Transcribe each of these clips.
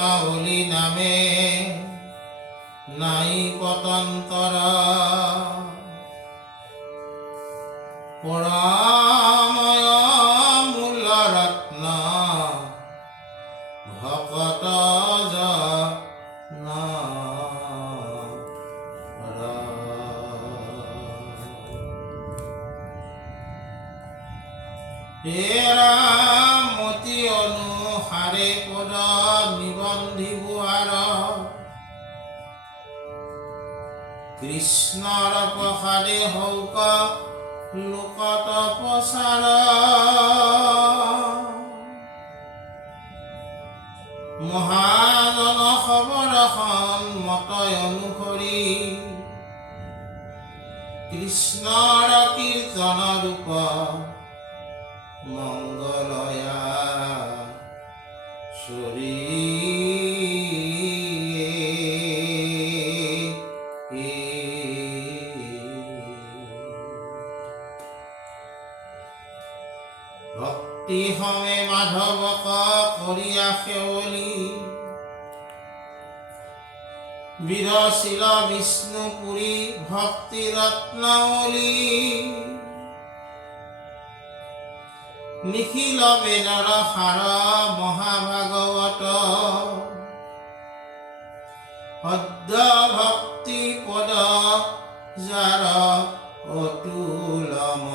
ৰত্নাবলী নামে নাই পতন্তৰ পৰাময় মূল ৰত্ন ভকত জন মতি অনুসাৰে পদ নিবন্ধিবুৱাৰ কৃষ্ণৰ প্ৰসাদে হৌক লোকত প্ৰচাৰ মহাজন খবৰ সন্মত অনুসৰি কৃষ্ণৰ কীৰ্তন ৰূপ মঙ্গলয়া শৰী ভক্তি হমে মাধবক কৰিয়া সেৱলী বিৰচিল বিষ্ণুপুৰী ভক্তি ৰত্নাৱলী নিখিল বেদৰ সাৰ মহাভাগৱত সদ্য ভক্তি পদ যাৰ অতুলম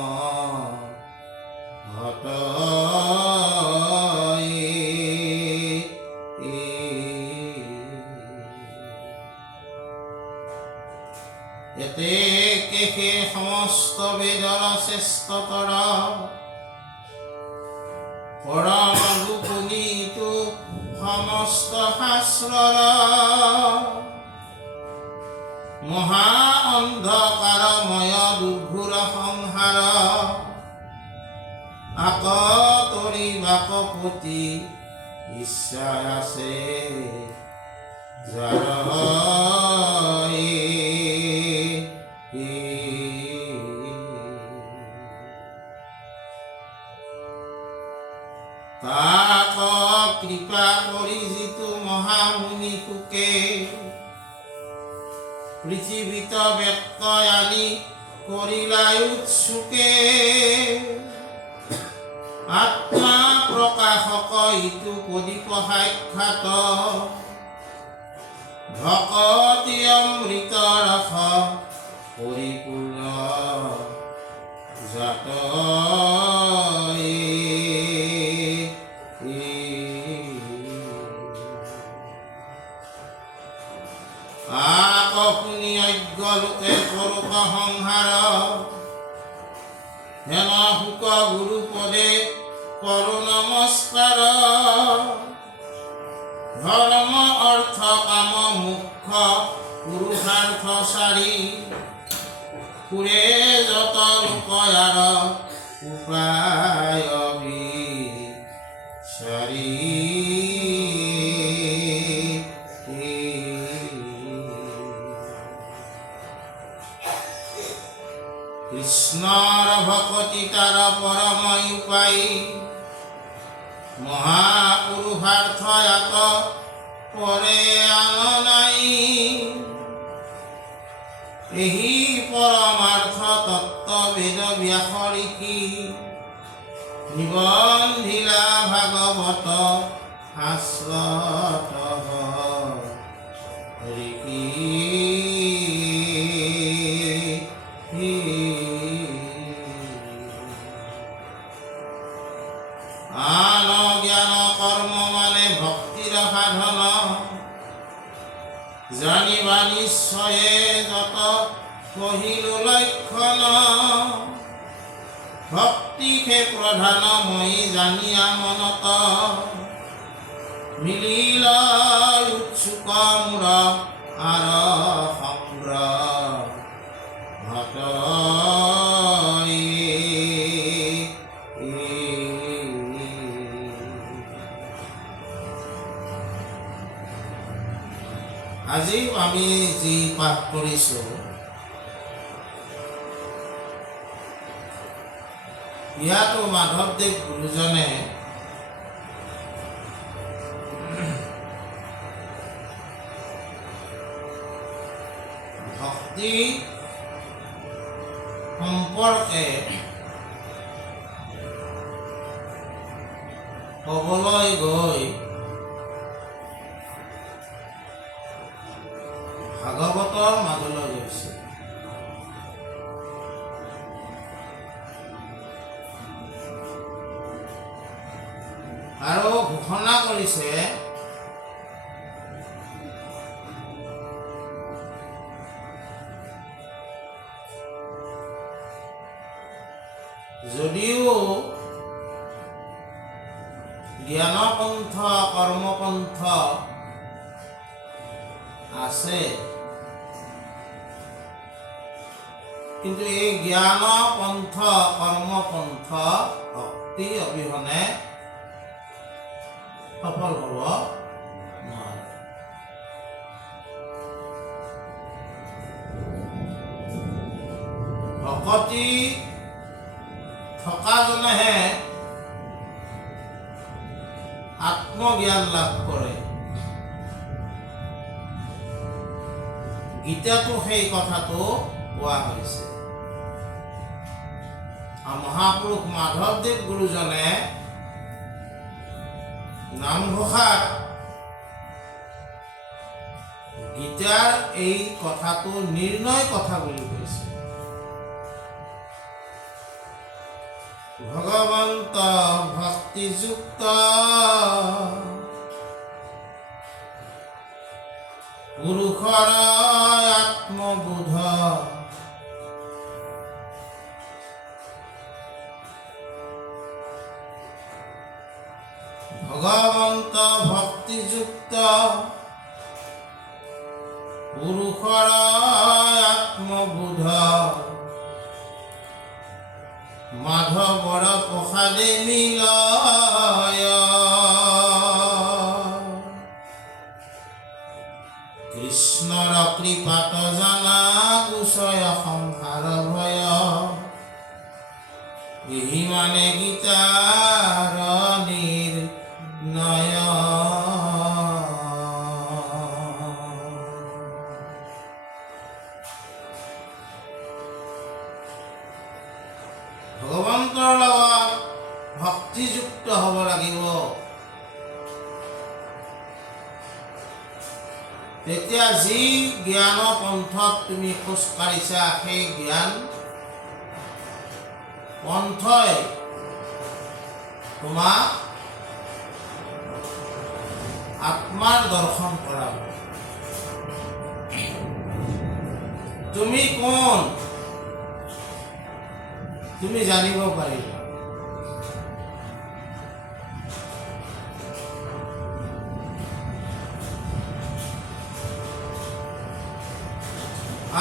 হত এতে কেহে সমস্ত বেদৰ শ্ৰেষ্ঠতৰ পৰম গুণীতো সমস্ত শাস্ত্ৰৰ মহা অন্ধকাৰময় দুৰ্ঘোৰ সংসাৰ আকতৰি বাকপতি ইচ্ছা আছে যাৰ তাক কৃপা কৰি যিটো মহামুনি সুকে পৃথিৱীত ব্যক্ত আনি কৰিলাই উৎসুকে আত্মা প্ৰকাশক ইটো প্ৰদীপ সাক্ষাৎ ভকতি অমৃত ৰস পৰিপূৰ্ণ জাত শুনি অজ্ঞ লোকে কৰোক সংহাৰ হেন শুক গুৰু পদে কৰো নমস্কাৰ ধৰ্ম অৰ্থ কাম মুখ্য পুৰুষাৰ্থ চাৰি পুৰে যত লোকয়াৰ উপায় বিচাৰি কৃষ্ণৰ ভকতি তাৰ পৰময় উপায় মহাপুৰুষাৰ্থ ইয়াত পৰে আন নাই এই পৰমাৰ্থ তত্ত্ব বেদ ব্যাস ঋষি নিবন্ধিলা ভাগৱত শাস্ত্ৰত ঋষি আন জ্ঞান কৰ্ম মানে ভক্তিৰ সাধন জানিবা নিশ্চয়ে যত কহিলো লক্ষণ ভক্তিকে প্ৰধান মই জানিয়া মনত মিলিল উৎসুক মূৰ আৰ সংগ্ৰহ ঘট আজি আমি যি পাঠ কৰিছো ইয়াতো মাধৱদেৱ গুৰুজনে ভক্তি সম্পৰ্কে ক'বলৈ গৈ ভাগৱতৰ মাজলৈ গৈছে। আৰু ঘোষণা কৰিছে যদিও জ্ঞানপন্থ কৰ্মপন্থ আছে, কিন্তু এই জ্ঞানপন্থ কৰ্মপন্থ ভক্তি অবিহনে সফল হ'ব নোৱাৰে। ভকতি থকাজনেহে আত্মজ্ঞান লাভ কৰে। গীতাতো সেই কথাটো কোৱা হৈছে। মহাপুৰুষ মাধৱদেৱ গুৰুজনে নামঘোষাত গীতাৰ এই কথাটো নিৰ্ণয় কথা বুলি কৈছে। ভগৱন্ত ভক্তিযুক্ত পুৰুষৰ আত্মবোধ ভগৱন্ত ভক্তিযুক্ত পুৰুষৰ আত্মবোধ মাধৱৰ প্ৰসাদে মিলয় কৃষ্ণৰ কৃপাত জানা গুচয় সংসাৰ ভয় এই মানে গীতাৰ নিৰ্ণয়। ভগৱন্তৰ লগত ভক্তিযুক্ত হ'ব লাগিব। তেতিয়া যি জ্ঞান পন্থত তুমি খোজ কাঢ়িছা, সেই জ্ঞান পন্থই তোমাক আত্মাৰ দৰ্শন কৰাব। তুমি কোন তুমি জানিব পাৰিবা।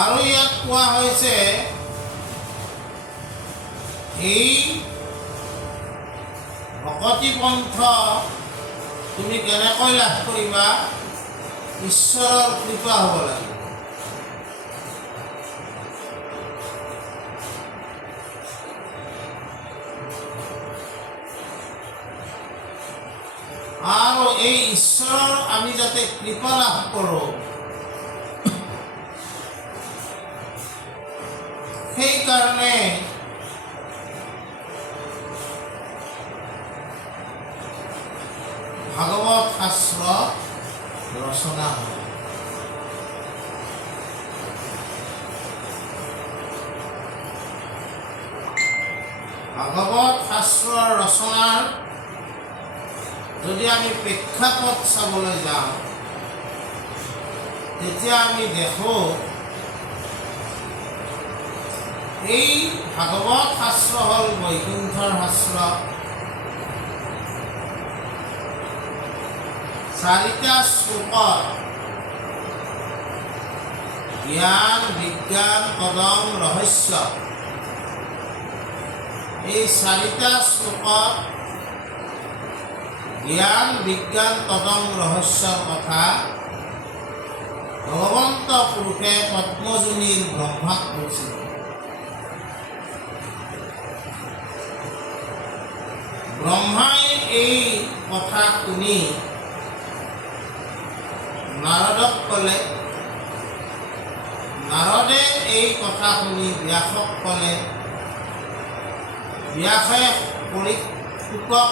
আৰু ইয়াত কোৱা হৈছে এই ভকতি পন্থ তুমি কেনেকৈ লাভ কৰিবা? ঈশ্বৰৰ কৃপা হ'ব লাগিব। আৰু এই ঈশ্বৰৰ আমি যাতে কৃপা লাভ কৰোঁ, সেইকাৰণে ভাগৱত শাস্ত্ৰ ৰচনা হয়। ভাগৱত শাস্ত্ৰৰ ৰচনাৰ যদি আমি প্ৰেক্ষাপট চাবলৈ যাওঁ, তেতিয়া আমি দেখোঁ এই ভাগৱত শাস্ত্ৰ হ'ল বৈকুণ্ঠৰ শাস্ত্ৰ। 4টা শ্লোকত জ্ঞান বিজ্ঞান পদম ৰহস্য, এই 4টা শ্লোকত জ্ঞান বিজ্ঞান পদম ৰহস্যৰ কথা ভগৱন্ত পুৰুষে পদ্মজনীৰ ব্ৰহ্মাক কৈছিল। ব্ৰহ্মাই এই কথা শুনি নাৰদক ক'লে। নাৰদে এই কথা শুনি ব্যাসক ক'লে। ব্যাসে শুকক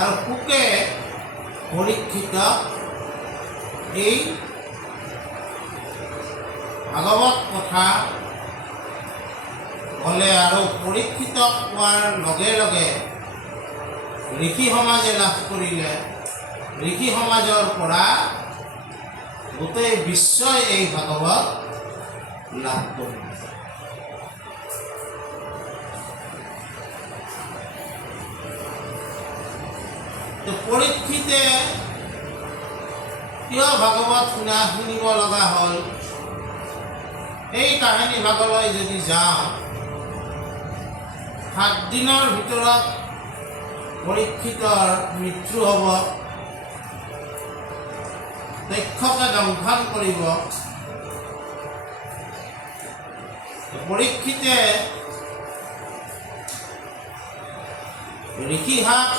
আৰু শুকে পৰীক্ষিতক এই ভাগৱত কথা ক'লে আৰু পৰীক্ষিতক কোৱাৰ লগে লগে ঋষি সমাজে লাভ কৰিলে। ঋষি সমাজৰ পৰা গোটেই বিশ্বই এই ভাগৱত লাভ কৰিলে। পৰীক্ষিতে কিয় ভাগৱত শুনিব লগা হ'ল, এই কাহিনী ভাগলৈ যদি যাওঁ, 7 দিনৰ ভিতৰত পৰীক্ষিতৰ মৃত্যু হ'ব, দক্ষকে দংশন কৰিব। পৰীক্ষিতে ঋষিহাক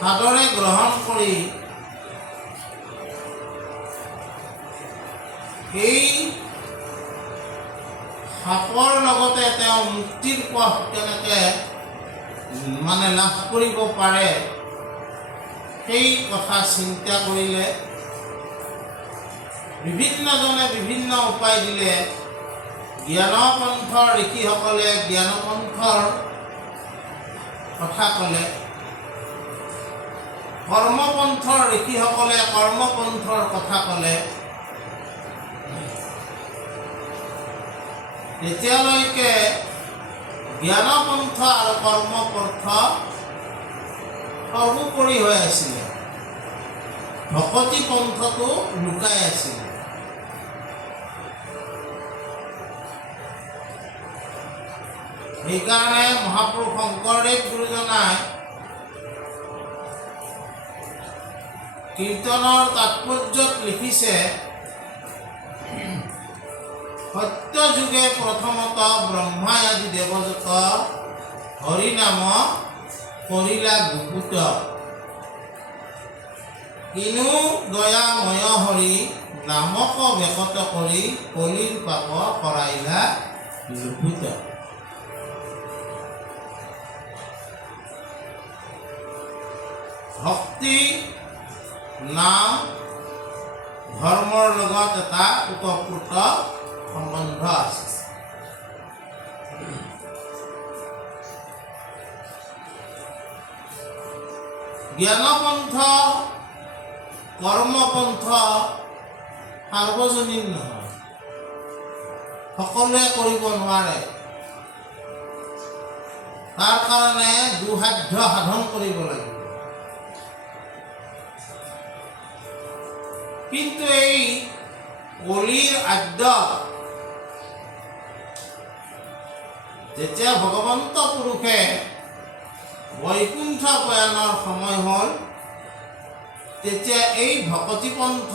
সাদৰে গ্ৰহণ কৰি এই সাপৰ লগতে তেওঁ মুক্তিৰ পথ কেনেকৈ লাভ কৰিব পাৰে সেই কথা চিন্তা কৰিলে। বিভিন্নজনে বিভিন্ন উপায় দিলে। জ্ঞানপন্থৰ ঋষিসকলে জ্ঞানপন্থৰ কথা ক'লে, কৰ্মপন্থৰ ঋষিসকলে কৰ্মপন্থৰ কথা ক'লে। তেতিয়ালৈকে জ্ঞানপন্থ আৰু কৰ্মপন্থ সৰ্বোপৰি হৈ আছিলে, ভকতি পন্থটো লুকাই আছিলে। সেইকাৰণে মহাপুৰুষ শংকৰদেৱ গুৰুজনাই কীৰ্তনৰ তাৎপৰ্যত লিখিছে, সত্য যুগে প্ৰথমত ব্ৰহ্মাই আদি দেৱযত হৰিনাম কৰিলা গুপুত, কিনো দয়াময় হৰি নামক বেকত কৰি কলিৰ পাপ কৰাইলা লুপুত। ভক্তি নাম ধৰ্মৰ লগত এটা ওতঃপ্ৰোত সম্বন্ধ আছে। জ্ঞানপন্থ কৰ্মপন্থ সাৰ্বজনীন নহয়, সকলোৱে কৰিব নোৱাৰে। তাৰ কাৰণে দুসাধ্য সাধন কৰিব লাগিব। কিন্তু এই কলিৰ আদ্য যেতিয়া ভগৱন্ত পুৰুষে বৈকুণ্ঠ প্ৰয়াণৰ সময় হ'ল, তেতিয়া এই ভকতিপন্থ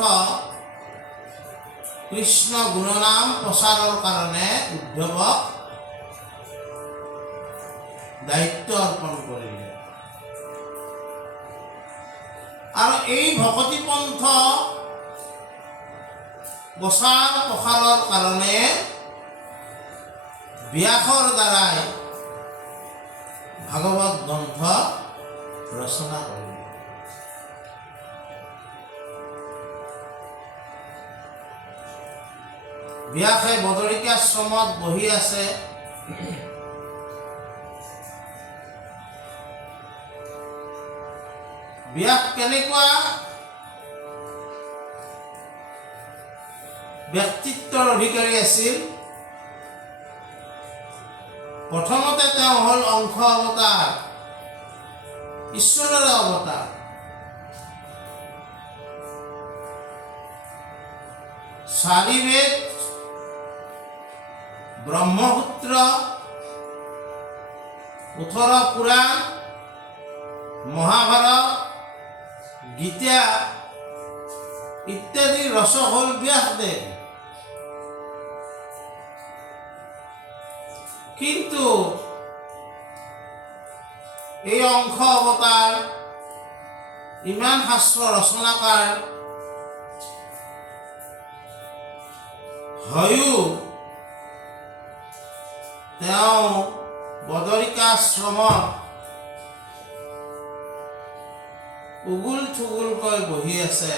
কৃষ্ণ গুণনাম প্ৰচাৰৰ কাৰণে উদ্ধৱক দায়িত্ব অৰ্পণ কৰিলে। আৰু এই ভকতিপন্থ প্ৰচাৰ প্ৰসাৰৰ কাৰণে ব্যাসৰ দ্বাৰাই ভাগৱত গ্ৰন্থ ৰচনা কৰিলে। ব্যাসে বদৰিকাশ্ৰমত বহি আছে। ব্যাস কেনেকুৱা ব্যক্তিত্বৰ অধিকাৰী আছিল? প্ৰথমতে তেওঁ হ'ল অংশ অৱতাৰ, ঈশ্বৰৰে অৱতাৰ। চাৰি বেদ, ব্ৰহ্মসূত্ৰ, 18 পুৰাণ, মহাভাৰত, গীতা ইত্যাদি ৰচক হ'ল ব্যাসদেৱ। কিন্তু এই অংশ অৱতাৰ ইমান শাস্ত্ৰ ৰচনাকাৰ হয়ো তেওঁ বদৰিকাশ্ৰমত উগুল থুগুলকৈ বহি আছে,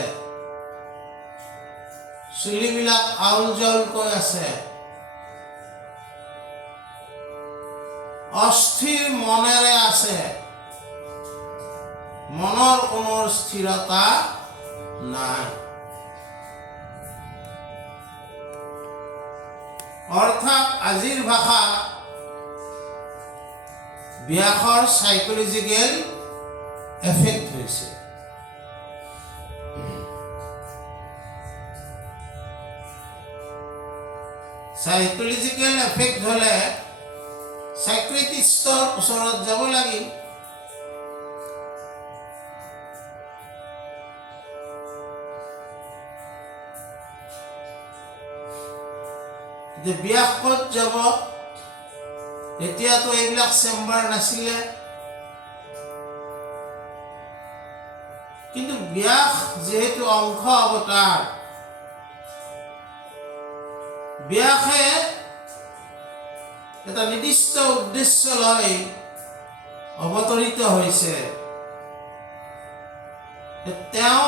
চুলিবিলাক আউল জাউলকৈ আছে, অস্থিৰ মনেৰে আছে, মনৰ কোনো স্থিৰতা নাই। অৰ্থাৎ আজিৰ ভাষা ব্যাসৰ সাইকোলজিকেল এফেক্ট হৈছে। সাইকোলজিকেল এফেক্ট হলে সাইক্ৰেটিষ্টৰ ওচৰত যাব লাগিল। যে ব্যাস ক'ত যাব? এতিয়াতো এইবিলাক চেম্বাৰ নাছিলে, কিন্তু ব্যাস যেহেতু অংশ অৱতাৰ, ব্যাসে এটা নিৰ্দিষ্ট উদ্দেশ্য লৈ অৱতৰিত হৈছে। তেওঁ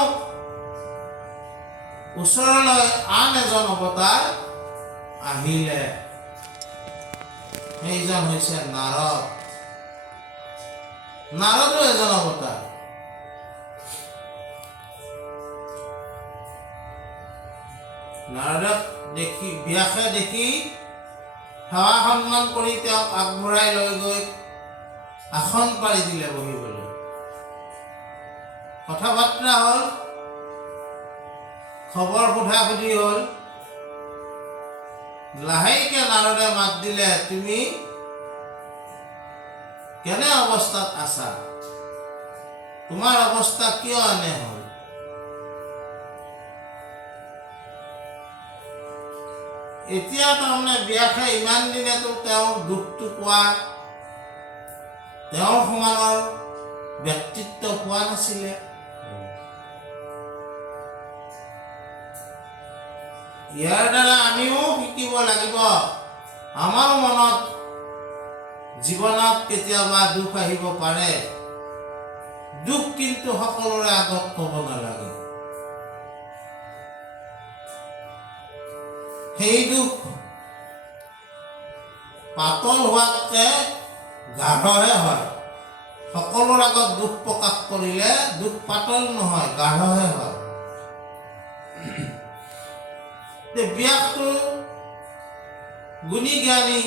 ওচৰলৈ আন এজন অৱতাৰ আহিলে, সেইজন হৈছে নাৰদ। নাৰদো এজন অৱতাৰ। নাৰদক দেখি ব্যাসে দেখি সেৱা সন্মান কৰি তেওঁক আগবঢ়াই লৈ গৈ আসন পাৰি দিলে বহিবলৈ। কথা বাৰ্তা হ'ল, খবৰ সোধা সুধি হ'ল। লাহেকে নাৰদে মাত দিলে, তুমি কেনে অৱস্থাত আছা? তোমাৰ অৱস্থা কিয় এনে হ'ল? এতিয়া তাৰমানে ব্যাসে ইমান দিনেতো তেওঁৰ দুখটো পোৱা, তেওঁৰ সমানৰ ব্যক্তিত্ব পোৱা নাছিলে। ইয়াৰ দ্বাৰা আমিও শিকিব লাগিব। আমাৰ মনত জীৱনত কেতিয়াবা দুখ আহিব পাৰে, দুখ কিন্তু সকলোৰে আগত ক'ব নালাগে। সেই দুখ পাতল হোৱাতকে গাঢ়হে হয়। সকলোৰ আগত দুখ প্ৰকাশ কৰিলে দুখ পাতল নহয়, গাঢ়হে হয়। ব্যাসটো গুণী জ্ঞানী,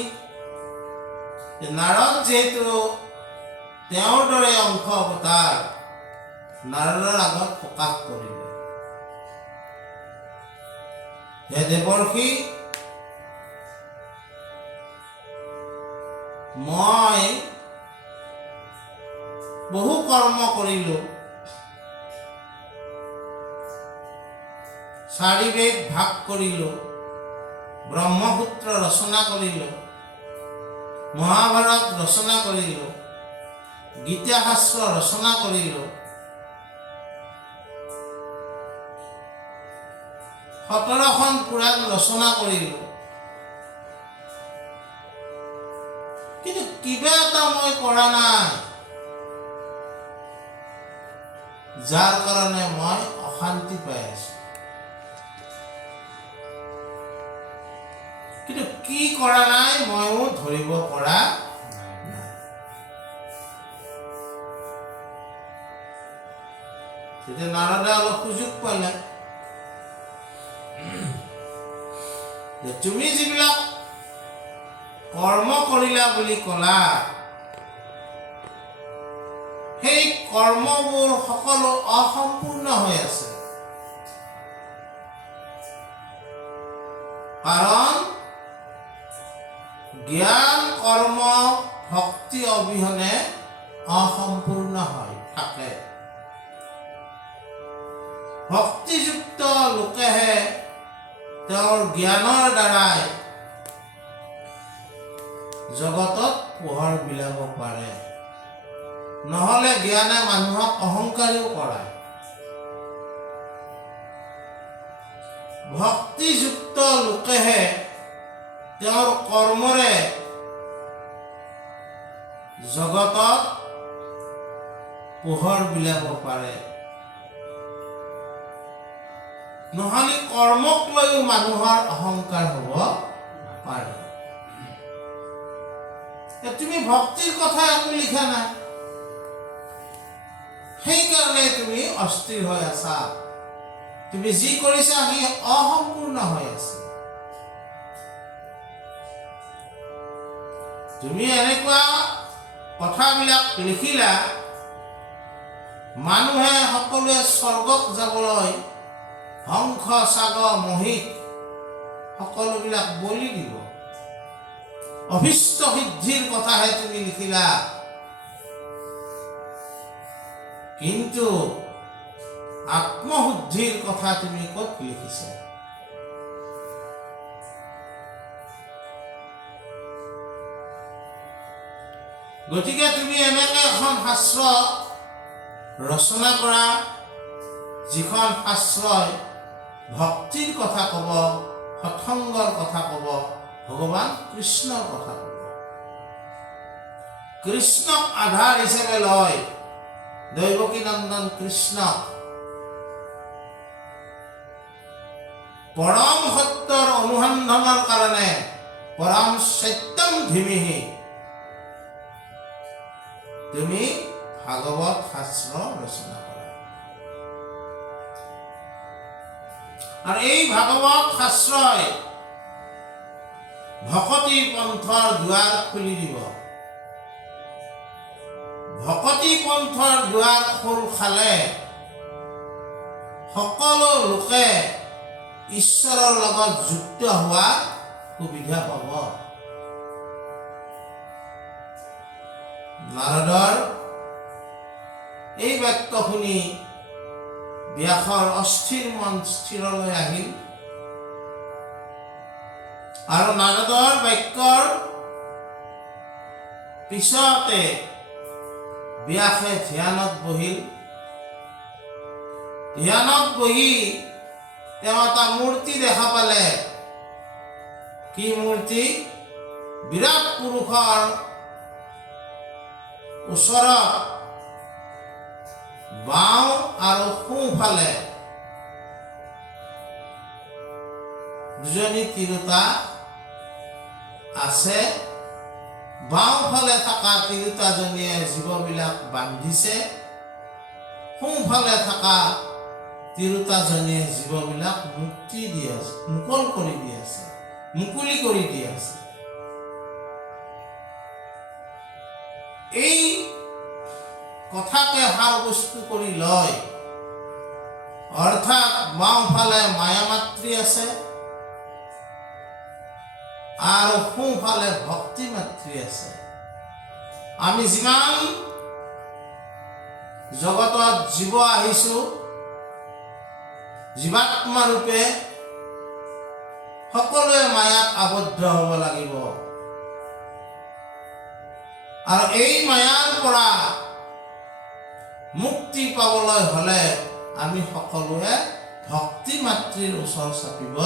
নাৰদ যিহেতু তেওঁৰ দৰে অংশ অৱতাৰ, নাৰদৰ আগত প্ৰকাশ কৰিলে, হে দেৱৰ্ষি, মই বহু কৰ্ম কৰিলো, 4 বেদ ভাগ কৰিলো, ব্ৰহ্মসূত্ৰ ৰচনা কৰিলো, মহাভাৰত ৰচনা কৰিলো, গীতা শাস্ত্ৰ ৰচনা কৰিলো, 17খন পুৰাণ ৰচনা কৰিলো, কিন্তু কিবা এটা মই কৰা নাই যাৰ কাৰণে মই অশান্তি পাই আছো। কিন্তু কি কৰা নাই ময়ো ধৰিব পৰা নাই। তেতিয়া নাৰদে অলপ সুযোগ পালে যে তুমি যিবিলাক কৰ্ম কৰিলা বুলি ক'লা, সেই কৰ্মবোৰ সকলো অসম্পূৰ্ণ হৈ আছে। কাৰণ জ্ঞান কৰ্ম ভক্তি অবিহনে অসম্পূৰ্ণ হৈ থাকে। ভক্তিযুক্ত লোকেহে তেওঁৰ জ্ঞানৰ দ্বাৰাই জগতত পোহৰ বিলাব পাৰে, নহলে জ্ঞানে মানুহক অহংকাৰীও কৰায়। ভক্তিযুক্ত লোকেহে তেওঁৰ কৰ্মৰে জগতত পোহৰ বিলাব পাৰে। নহলে কৰ্মক লৈও মানুহৰ অহংকাৰ হ'ব পাৰে। তুমি ভক্তিৰ কথা একো লিখা নাই, সেইকাৰণে তুমি অস্থিৰ হৈ আছা। তুমি যি কৰিছা সি অসম্পূৰ্ণ হৈ আছে। তুমি এনেকুৱা কথাবিলাক লিখিলা, মানুহে সকলোৱে স্বৰ্গত যাবলৈ হংস ছাগল মহিষ সকলোবিলাক বলি দিব। অভিষ্ট সিদ্ধিৰ কথাহে তুমি লিখিলা, কিন্তু আত্মশুদ্ধিৰ কথা তুমি ক'ত লিখিছা? গতিকে তুমি এনেকে এখন শাস্ত্ৰ ৰচনা কৰা, যিখন শাস্ত্ৰই ভক্তিৰ কথা ক'ব, সৎসংগৰ কথা ক'ব, ভগৱান কৃষ্ণৰ কথা ক'ব। কৃষ্ণক আধাৰ হিচাপে লয়, দৈৱকী নন্দন কৃষ্ণক পৰম সত্যৰ অনুসন্ধানৰ কাৰণে পৰম সত্যম ধীমিহি তুমি ভাগৱত শাস্ত্ৰ ৰচনা কৰা। আৰু এই ভাগৱত শাস্ত্ৰই ভকতি পন্থৰ দুৱাৰ খুলি দিব। ভকতি পন্থৰ দুৱাৰ খোল খালে সকলো লোকে ঈশ্বৰৰ লগত যুক্ত হোৱাৰ সুবিধা পাব। নাৰদৰ এই বাক্য শুনি ব্যাসৰ অস্থিৰ মন স্থিৰলৈ আহিল, আৰু নাৰদৰ বাক্যৰ পিছতে ব্যাসে ধ্যানত বহিল। ধ্যানত বহি তেওঁ এটা মূৰ্তি দেখা পালে। কি মূৰ্তি? বিৰাট পুৰুষৰ ওচৰত বাওঁ আৰু সোঁফালে দুজনী তিৰোতা আছে। বাওঁফালে থকা তিৰোতাজনীয়ে জীৱবিলাক বান্ধিছে, সোঁফালে থকা তিৰোতাজনীয়ে জীৱবিলাক মুক্তি দি আছে, মুকলি কৰি দি আছে, মুকলি কৰি দি আছে। এই কথাকে সাৰ বস্তু কৰি লয়, অৰ্থাৎ বাওঁফালে মায়া মাতৃ আছে আৰু সোঁফালে ভক্তি মাতৃ আছে। আমি যিমান জগতত জীৱ আহিছো জীৱাত্মা ৰূপে, সকলোৱে মায়াত আবদ্ধ হ'ব লাগিব। আৰু এই মায়াৰ পৰা মুক্তি পাবলৈ হলে আমি সকলোৱে ভক্তি মাতৃৰ ওচৰ চাপিব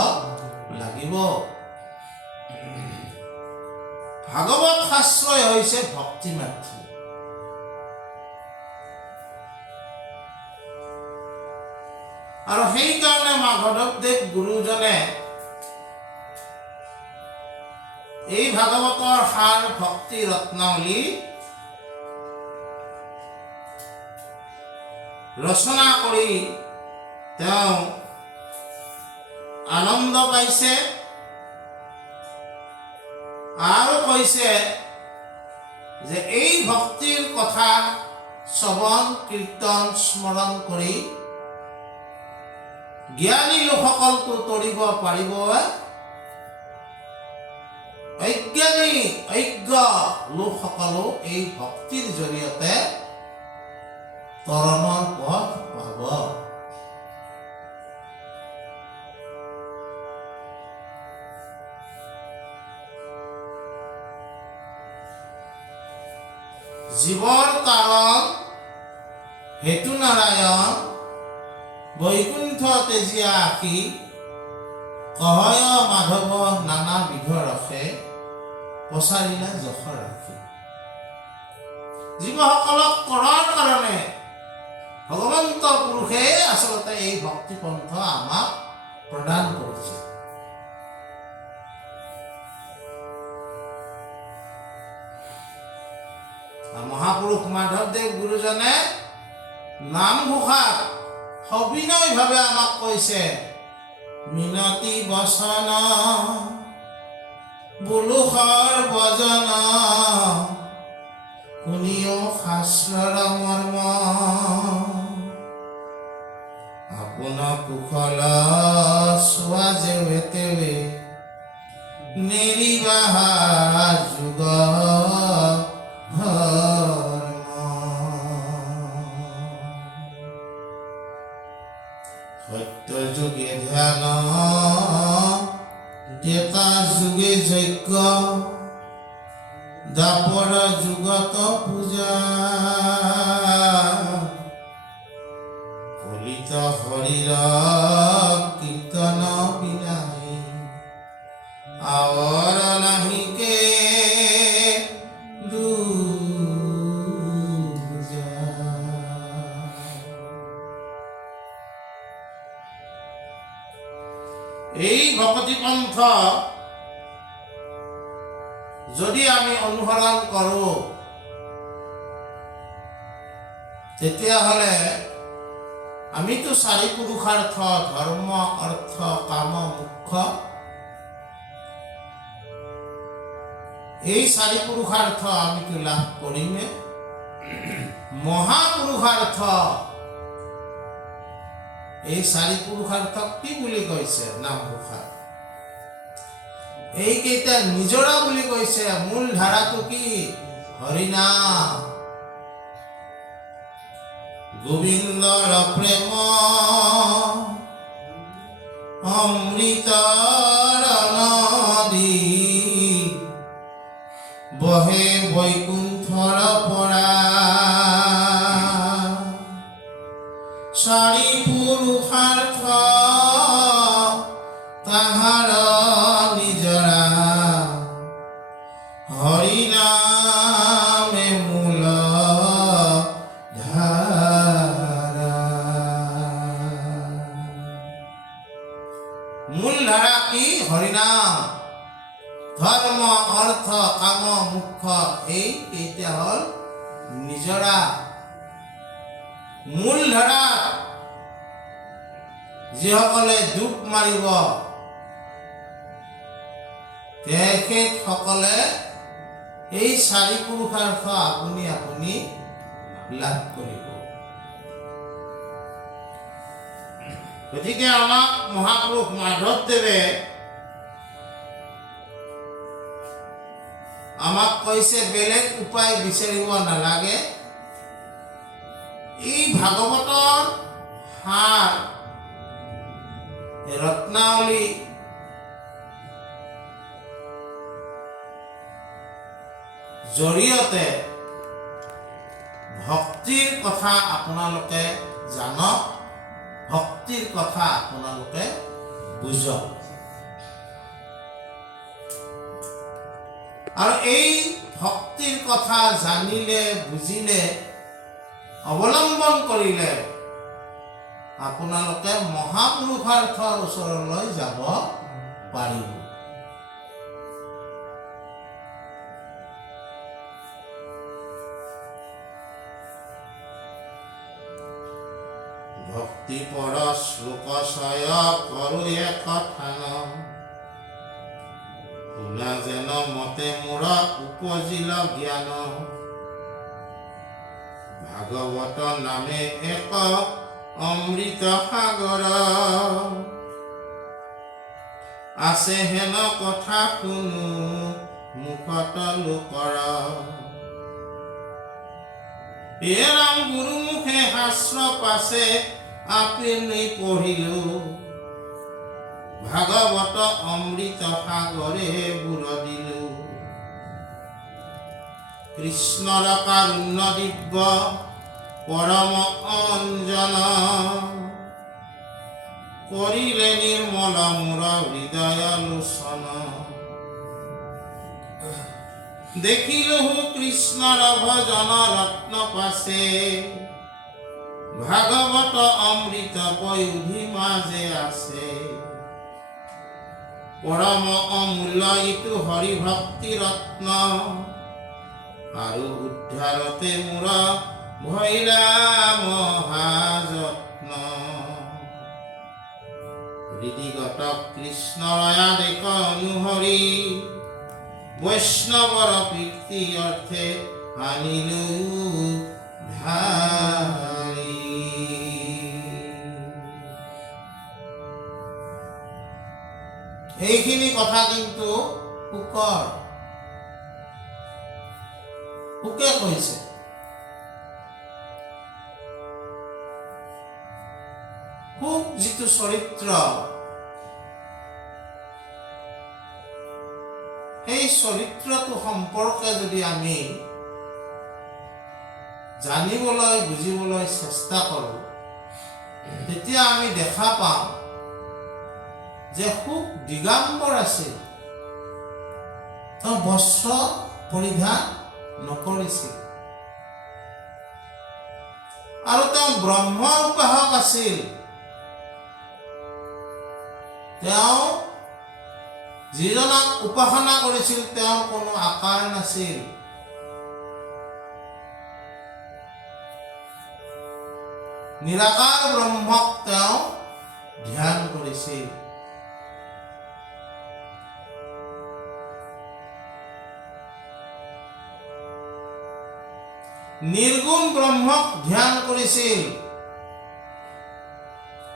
লাগিব। ভাগৱত শাস্ত্ৰই হৈছে ভক্তি মাতৃ। আৰু সেইকাৰণে মাধৱদেৱ গুৰুজনে এই ভাগৱতৰ সাৰ ভক্তি ৰত্নাৱলী ৰচনা কৰি তেওঁ আনন্দ পাইছে আৰু কৈছে যে এই ভক্তিৰ কথা শ্ৰৱণ কীৰ্তন স্মৰণ কৰি জ্ঞানী লোকসকলটো তৰিব পাৰিব, অজ্ঞানী অজ্ঞ লোকসকলো এই ভক্তিৰ জৰিয়তে তৰণৰ পথ পাব। জীৱৰ কাৰণ হেতু নাৰায়ণ, বৈকুণ্ঠ তেজীয়া আশী কহয় মাধৱ নানা বিধ ৰসে পচাৰিলা যশ ৰাখি। জীৱসকলক কৰাৰ কাৰণে ভগৱন্ত পুৰুষে আচলতে এই ভক্তি পন্থ আমাক প্ৰদান কৰিছে। মহাপুৰুষ মাধৱদেৱ গুৰুজনে নামঘোষাত সবিনয়ভাৱে আমাক কৈছে, মিনতি বচন বুলুষৰ বজন শুনিও শাস্ত্ৰৰ মৰ্ম আপোনাৰ কুশল চোৱা যেৱে তেৱে নেৰিবাহা যুগ সত্য যুগে ধ্যান ত্ৰেতা যুগে যজ্ঞ দাপৰ যুগত পূজা কলিত হৰিৰ কীৰ্তন বিনাহি আৱৰ নাহিকে দুজা। এই ভকতি পন্থ যদি আমি অনুসৰণ কৰো তেতিয়াহ'লে আমিতো চাৰি পুৰুষাৰ্থ ধৰ্ম অৰ্থ কাম মোক্ষ এই চাৰি পুৰুষাৰ্থ আমিতো লাভ কৰিমে। মহাপুৰুষাৰ্থ এই চাৰি পুৰুষাৰ্থক কি বুলি কৈছে নামঘোষাত? এইকেইটা নিজৰা বুলি কৈছে। মূল ধাৰাটো কি? হৰিনাম। গোবিন্দৰ প্ৰেম অমৃতৰ নদী বহে বৈকুণ্ঠৰ পৰা চাৰি পুৰুষাৰ্থ তাহাৰ নিজৰা হৰিনামে মূল ধাৰা। মূল ধাৰা কি? হৰিনাম। ধৰ্ম অৰ্থ কাম মোক্ষ এই কেইটা হল নিজৰা। মূল ধাৰা যিসকলে ডুব মাৰিব তেখেতসকলে এই চাৰি পুৰুষাৰ্থ আপুনি আপুনি লাভ কৰিব। গতিকে আমাক মহাপুৰুষ মাধৱদেৱে আমাক কৈছে বেলেগ উপায় বিচাৰিব নালাগে। এই ভাগৱতৰ সাৰ ৰত্নাৱলী জৰিয়তে ভক্তিৰ কথা আপোনালোকে জানক, ভক্তিৰ কথা আপোনালোকে বুজক। আৰু এই ভক্তিৰ কথা জানিলে বুজিলে অৱলম্বন কৰিলে আপোনালোকে মহাপুৰুষাৰ্থৰ ওচৰলৈ যাব পাৰিব। ভক্তি পৰ শ্লোকশয় কৰোয়ে কথান শুনা যেন মতে মোৰ উপজিল জ্ঞান ভাগৱত নামে এক অমৃত সাগৰ আছে হেন কথা শুনো মুখত লোকৰ এ ৰাম গুৰু মুখে শাস্ত্ৰ পাছে আপে নৈ পঢ়িলো ভাগৱত অমৃত সাগৰে বুৰ দিলো কৃষ্ণৰ কাৰুণ্য দিব্য পৰম অঞ্জন কৰিলে নিৰ্মল মোৰ হৃদয় লোচন দেখিলহু কৃষ্ণৰ ভজন ৰত্ন পাছে ভাগৱত অমৃত পয়োধি মাজে আছে পৰম অমূল্য ইটো হৰি ভক্তি ৰত্ন আৰু উদ্ধাৰতে মোৰ ভৈলা মহাযত্ন হৃদিগত কৃষ্ণৰয়া দেখ অনুহৰি বৈষ্ণৱৰ প্ৰীতি অৰ্থে আনিলো ধাৰি এইখিনি কথা কিন্তু শুকে কৈছে। শুক যিটো চৰিত্ৰ সেই চৰিত্ৰটো সম্পৰ্কে যদি আমি জানিবলৈ বুজিবলৈ চেষ্টা কৰোঁ তেতিয়া আমি দেখা পাওঁ যে শুক দিগম্বৰ আছিল, তেওঁ বস্ত্ৰ পৰিধান নকৰিছিল আৰু তেওঁ ব্ৰহ্মৰ উপাসক আছিল। তেওঁ যিজনক উপাসনা কৰিছিল তেওঁৰ কোনো আকাৰ নাছিল। নিৰাকাৰ ব্ৰহ্মক তেওঁ ধ্যান কৰিছিল। নিৰ্গুণ ব্ৰহ্মক ধ্যান কৰিছিল,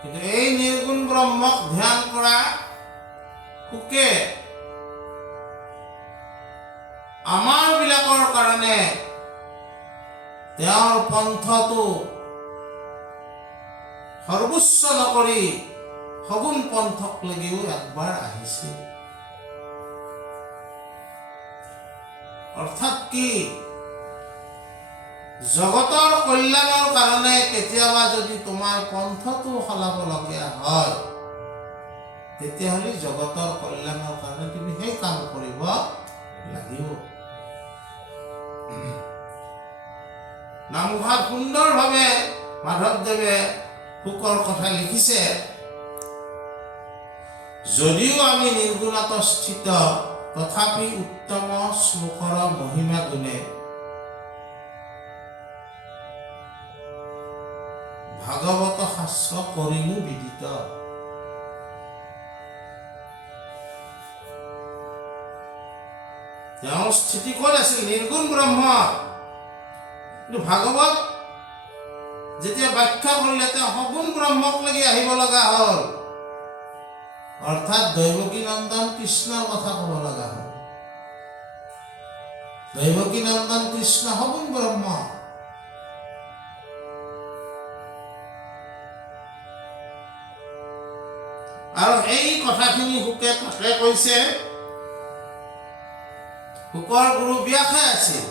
কিন্তু এই নিৰ্গুণ ব্ৰহ্মক ধ্যান কৰা শুকে আমাৰ বিলাকৰ কাৰণে তেওঁৰ পন্থটো সৰ্বোচ্চ নকৰি সগুণ পন্থক লৈও একবাৰ আহিছিল। অৰ্থাৎ কি, জগতৰ কল্যাণৰ কাৰণে কেতিয়াবা যদি তোমাৰ পন্থটো সলাবলগীয়া হয় তেতিয়াহ'লে জগতৰ কল্যাণৰ কাৰণে তুমি সেই কাম কৰিব লাগিব। নামঘৰত সুন্দৰভাৱে মাধৱদেৱে শুকৰ কথা লিখিছে, যদিও আমি নিৰ্গুণত স্থিত তথাপি উত্তম শ্লোকৰ মহিমা গুণে ভাগৱত শাস্ত্ৰ কৰিলো বিদিত। তেওঁৰ স্থিতি ক'ত আছিল? নিৰ্গুণ ব্ৰহ্ম। কিন্তু ভাগৱত যেতিয়া ব্যাখ্যা কৰিলে তেওঁ সগুণ ব্ৰহ্মক লাগি আহিব লগা হ'ল, অৰ্থাৎ দৈৱকী নন্দন কৃষ্ণৰ কথা ক'ব লগা হ'ল। দৈৱকী নন্দন কৃষ্ণ সগুণ ব্ৰহ্ম। আৰু এই কথাখিনি শুকে তাকে কৈছে। শুকৰ গুৰু ব্যাসে আছিল।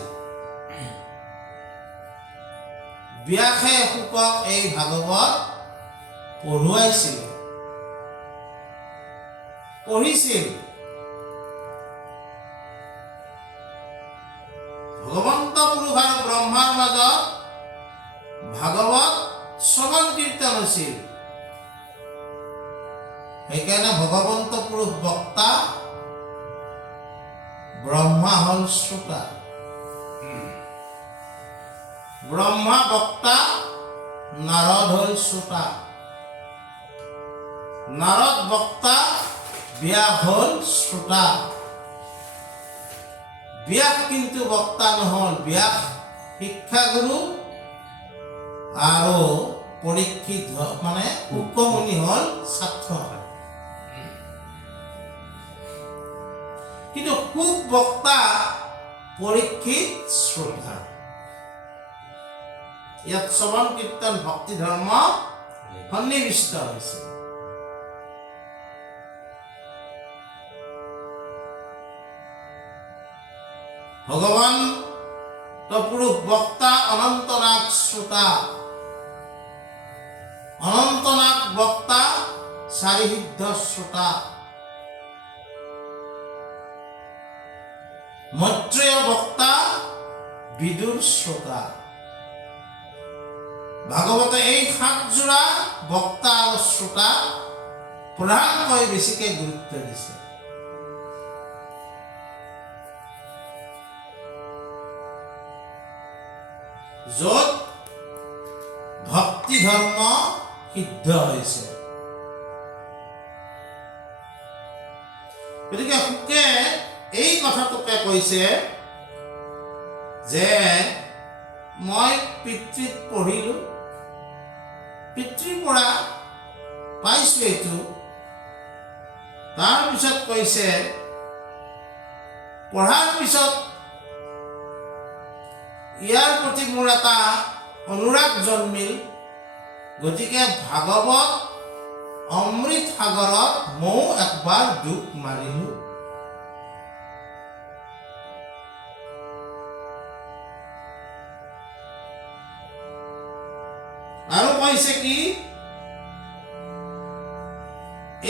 ব্যাসে শুকক এই ভাগৱত পঢ়ুৱাইছিল, পঢ়িছিল। ভগৱন্ত পুৰুষ আৰু ব্ৰহ্মাৰ মাজত ভাগৱত শ্ৰৱণ কীৰ্তন হৈছিল। সেইকাৰণে ভগৱন্ত পুৰুষ বক্তা, ব্ৰহ্মা হল শ্ৰোতা। ব্ৰহ্মা বক্তা, নাৰদ হল শ্ৰোতা। নাৰদ বক্তা, ব্যাস হল শ্ৰোতা। ব্যাস কিন্তু বক্তা নহল, ব্যাস শিক্ষাগুৰু আৰু পৰীক্ষিত মানে শুকমুনি হল ছাত্ৰ। কিন্তু শুক বক্তা, পৰীক্ষিত শ্ৰোতা। ইয়াত শ্ৰৱণ কীৰ্তন ভক্তি ধৰ্ম সন্নিৱিষ্ট হৈছে। ভগৱান পুৰুষ বক্তা, অনন্তনাগ শ্ৰোতা। অনন্তনাগ বক্তা, চাৰিসিদ্ধ শ্ৰোতা, মৈত্ৰেয় বক্তা, বিদুৰ শ্ৰোতা। ভাগৱতে এই 7 যোৰা বক্তা আৰু শ্ৰোতা প্ৰধানকৈ বেছিকে গুৰুত্ব দিছে। য'ত ভক্তি ধৰ্ম সিদ্ধ হৈছে। গতিকে শুকে এই কথাটোকে কৈছে যে মই পিতৃত পঢ়িলোঁ, পিতৃৰ পৰা পাইছোঁ এইটো। তাৰপিছত কৈছে পঢ়াৰ পিছত ইয়াৰ প্ৰতি মোৰ এটা অনুৰাগ জন্মিল, গতিকে ভাগৱত অমৃত সাগৰত ময়ো একবাৰ ডুব মাৰিলোঁ। আৰু কৈছে কি,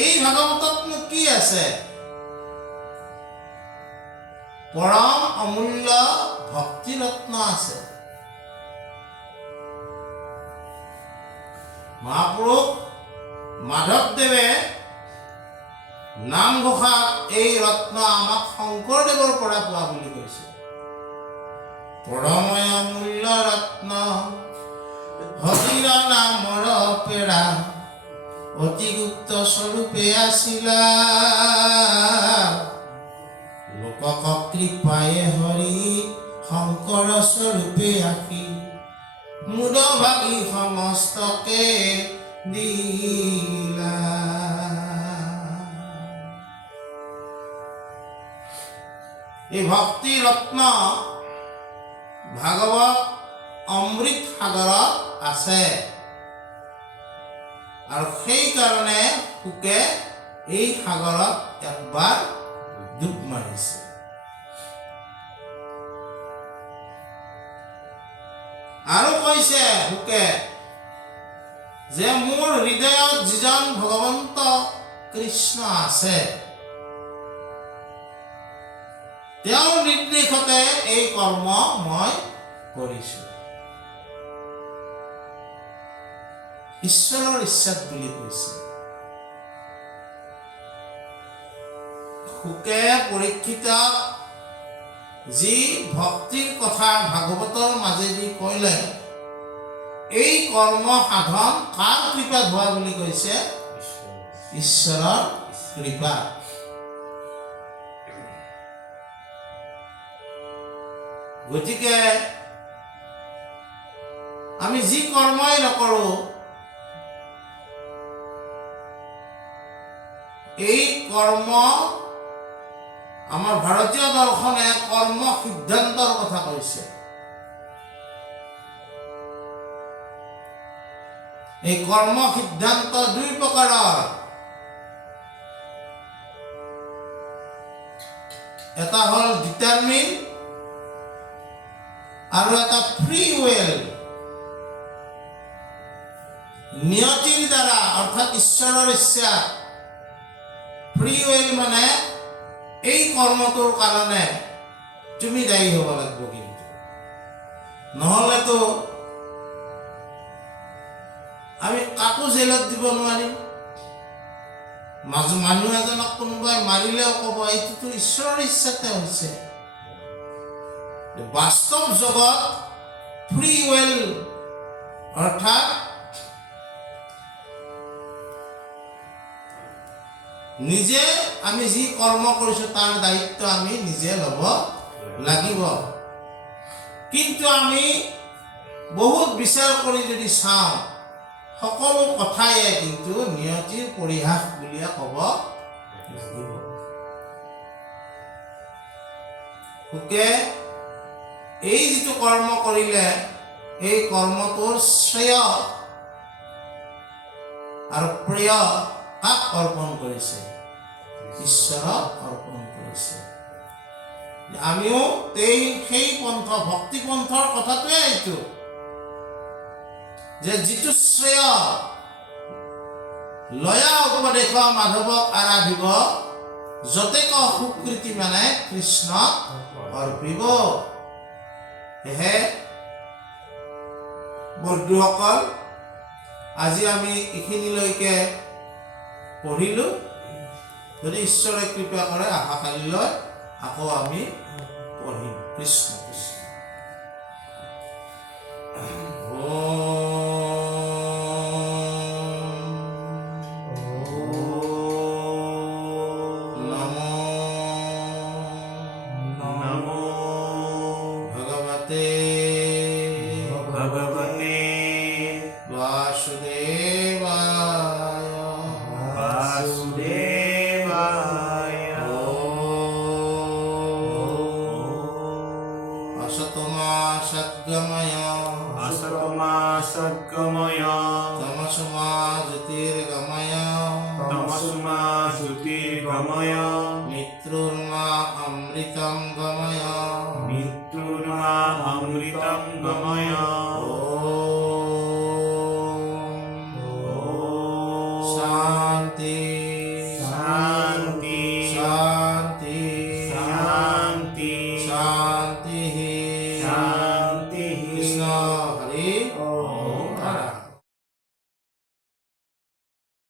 এই ভাগৱততনো কি আছে? পৰম অমূল্য ভক্তি ৰত্ন আছে। মহাপুৰুষ মাধৱদেৱে নামঘোষাত এই ৰত্ন আমাক শংকৰদেৱৰ পৰা পোৱা বুলি কৈছে। পৰময় অমূল্য ৰত্ন হৰিৰ নামৰ পেৰা, অতি গুপ্ত স্বৰূপে আছিলা, লোকক কৃপায়ে হৰি শংকৰ স্বৰূপে আহি, মুদ ভাগি সমস্তকে দিলা। এই ভক্তি ৰত্ন ভাগৱত অমৃত সাগৰত আছে, আৰু সেইকাৰণে শুকে এই সাগৰত একবাৰ ডুব মাৰিছে। আৰু কৈছে শুকে যে মোৰ হৃদয়ত যিজন ভগৱন্ত কৃষ্ণ আছে, তেওঁৰ নিৰ্দেশতে এই কৰ্ম মই কৰিছো। ঈশ্বৰৰ ইচ্ছাত বুলি কৈছে। শুকে পৰীক্ষিতক যি ভক্তিৰ কথা ভাগৱতৰ মাজেদি কৈলে, এই কৰ্ম সাধন কাৰ কৃপাত হোৱা বুলি কৈছে? ঈশ্বৰৰ কৃপা। গতিকে আমি যি কৰ্মই নকৰো, এই কৰ্ম আমাৰ ভাৰতীয় দৰ্শনে কৰ্ম সিদ্ধান্তৰ কথা কৈছে। এই কৰ্ম সিদ্ধান্ত 2 প্ৰকাৰৰ। এটা হ'ল ডিটাৰমিন আৰু এটা ফ্ৰী উইল। নিয়তিৰ দ্বাৰা অৰ্থাৎ ঈশ্বৰৰ ইচ্ছা। ফ্ৰী উইল মানে এই কৰ্মটোৰ কাৰণে তুমি দায়ী হ'ব লাগিব, কিন্তু নহ'লেতো আমি কাকো জেলত দিব নোৱাৰিম। মানুহ এজনক কোনোবাই মাৰিলেও ক'ব এইটোতো ঈশ্বৰৰ ইচ্ছাতে হৈছে। বাস্তৱ জগত ফ্ৰী উইল অৰ্থাৎ নিজে আমি যি কৰ্ম কৰিছো তাৰ দায়িত্ব আমি নিজে ল'ব লাগিব। কিন্তু আমি বহুত বিচাৰ কৰি যদি চাওঁ, সকলো কথাই কিন্তু নিয়তিৰ পৰিহাস বুলিয়ে ক'ব লাগিব। শুকে এই যিটো কৰ্ম কৰিলে, এই কৰ্মটোৰ শ্ৰেয় আৰু প্ৰিয় কাক অৰ্পণ কৰিছে? ঈশ্বৰক অৰ্পণ কৰিছে। আমিও সেই পন্থ, ভক্তি পন্থৰ কথাটোৱে এইটো, যে যিটো শ্ৰেয় লয়া উপদেশ মাধৱক আৰাধিব যতেক সুকৃতি মানে কৃষ্ণ অৰ্পিব। সেয়ে বন্ধুসকল, আজি আমি এইখিনিলৈকে পঢ়িলোঁ। যদি ঈশ্বৰে কৃপা কৰে অহাকালিলৈ আকৌ আমি পঢ়িম। কৃষ্ণ কৃষ্ণ। शांति।